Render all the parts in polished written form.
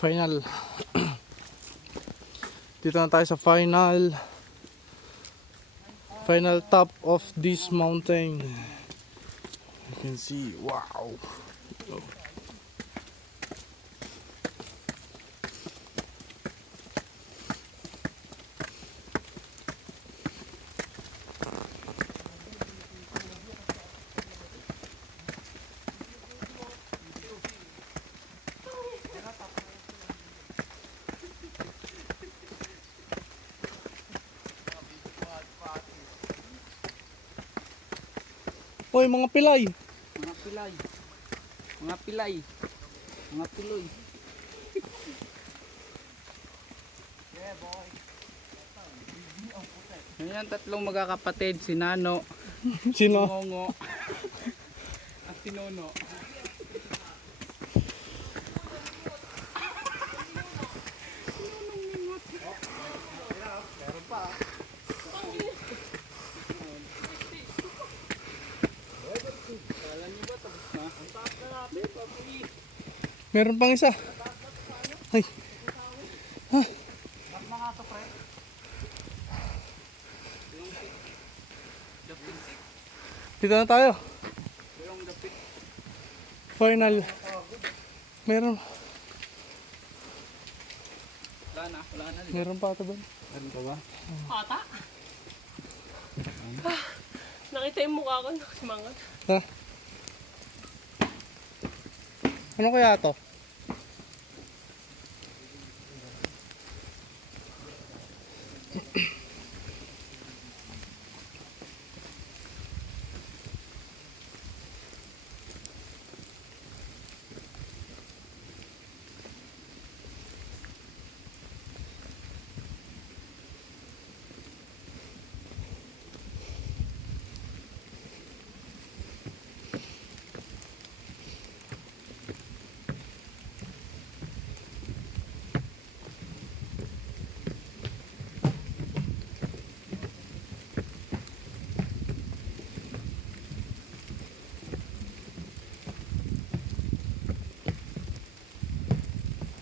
Final. Dito na tayo sa final top of this mountain. You can see, wow. Hoy, mga pilay. Mga pilay. Mga pilay. Mga piloy. Yeah, boy. Yan tatlong magkakapatid, si Nano, Sino? si Ngongo, at si Nono. Meron pang isa. Ay. Ha? Dito na tayo. Final. Meron. Wala na. Meron pa ito ba? Meron pa ba? Ata? Nakita yung mukha ko, nakasimangat. Ha? Ano kaya to?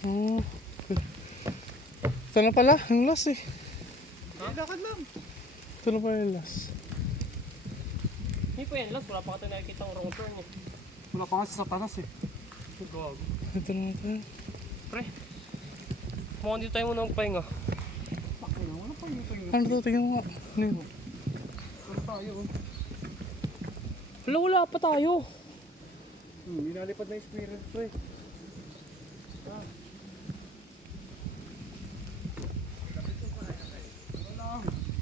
Oh, ito na pala, yung last eh. Lakad lang. Ito na pala yung last. Hindi po yan, wala pa ka tayo nakikita ang wrong turn eh. Wala pa nga sa Satanas eh. Gago. Ito na tayo. Pre, mukhang dito tayo muna magpahinga. Wala pa yung Ano to? Tingnan mo nga. Ano yun? Wala tayo. Wala pa tayo. Inalipad na yung spirit pre.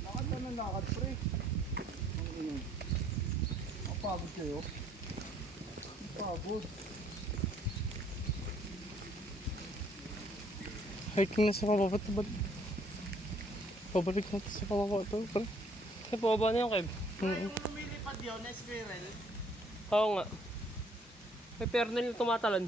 Lakad na ng lakad pre. Mapagod kayo. Mapagod. Hiking na sa pababa ito ba? Pabalik natin sa pababa ito. Sa baba na yung Kev. Mm-hmm. Lumilipad yun na spirit. Oo nga. May pernel na tumatalon.